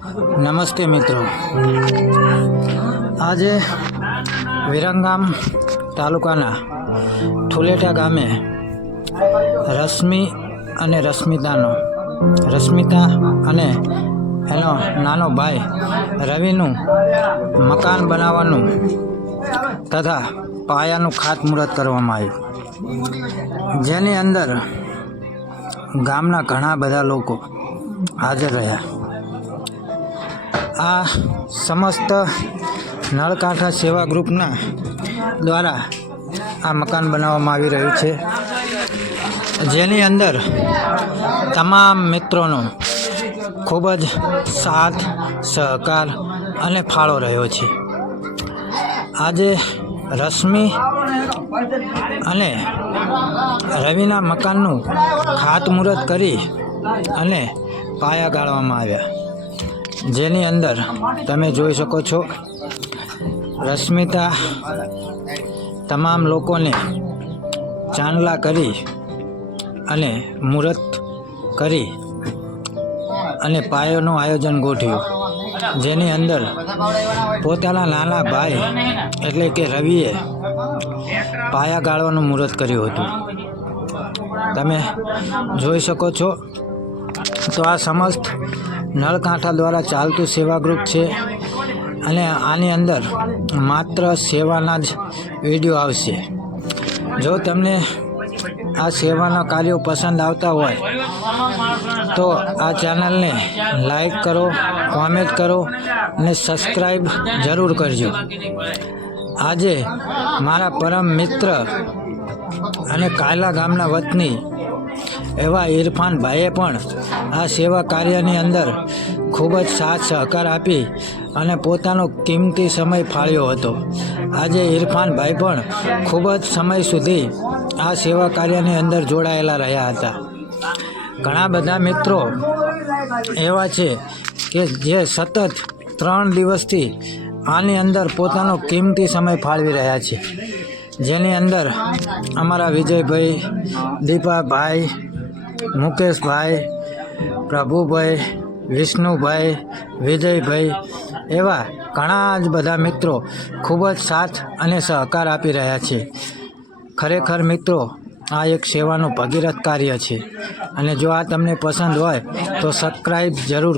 નમસ્તે મિત્રો, આજે વિરંગામ તાલુકાના ઠુલેટા ગામે રશ્મિતા અને એનો નાનો ભાઈ રવિનું મકાન બનાવવાનું તથા પાયાનું ખાતમુહૂર્ત કરવામાં આવ્યું, જેની અંદર ગામના ઘણા બધા લોકો હાજર રહ્યા. આ સમસ્ત નળકાંઠા સેવા ગ્રુપના દ્વારા આ મકાન બનાવવામાં આવી રહ્યું છે, જેની અંદર તમામ મિત્રોનો ખૂબ જ સાથ સહકાર અને ફાળો રહ્યો છે. આજે રશ્મિ અને રવિના મકાનનું ખાતમુહૂર્ત કરી અને પાયા ગાળવામાં આવ્યા, જેની અંદર તમે જોઈ શકો છો રશ્મિતા તમામ લોકોને ચાંદલા કરી અને મુહૂર્ત કરી અને પાયાનું આયોજન ગોઠવ્યું, જેની અંદર પોતાના નાના ભાઈ એટલે કે રવિએ પાયા ગાળવાનું મુહૂર્ત કર્યું હતું. તમે જોઈ શકો છો. તો આ સમસ્ત નળકાંઠા દ્વારા ચાલતું સેવા ગ્રુપ છે અને આની અંદર માત્ર સેવાના જ વિડીયો આવશે. જો તમને આ સેવાના કાર્યો પસંદ આવતા હોય તો આ ચેનલને લાઈક કરો, કોમેન્ટ કરો અને સબસ્ક્રાઈબ જરૂર કરજો. આજે મારા પરમ મિત્ર અને કાયલા ગામના વતની એવા ઇરફાનભાઈએ પણ આ સેવા કાર્યની અંદર ખૂબ જ સાથ સહકાર આપી અને પોતાનો કિંમતી સમય ફાળ્યો હતો. આજે ઇરફાનભાઈ પણ ખૂબ જ સમય સુધી આ સેવા કાર્યની અંદર જોડાયેલા રહ્યા હતા. ઘણા બધા મિત્રો એવા છે કે જે સતત 3 દિવસથી આની અંદર પોતાનો કિંમતી સમય ફાળવી રહ્યા છે, જેની અંદર અમારા વિજયભાઈ, દીપાભાઈ, મુકેશભાઈ, પ્રભુભાઈ, વિષ્ણુભાઈ, વિજયભાઈ એવા ઘણા જ બધા મિત્રો ખૂબ જ સાથ અને સહકાર આપી રહ્યા છે. ખરેખર મિત્રો, આ એક સેવાનું ભગીરથ કાર્ય છે અને જો આ તમને પસંદ હોય તો સબસ્ક્રાઈબ જરૂર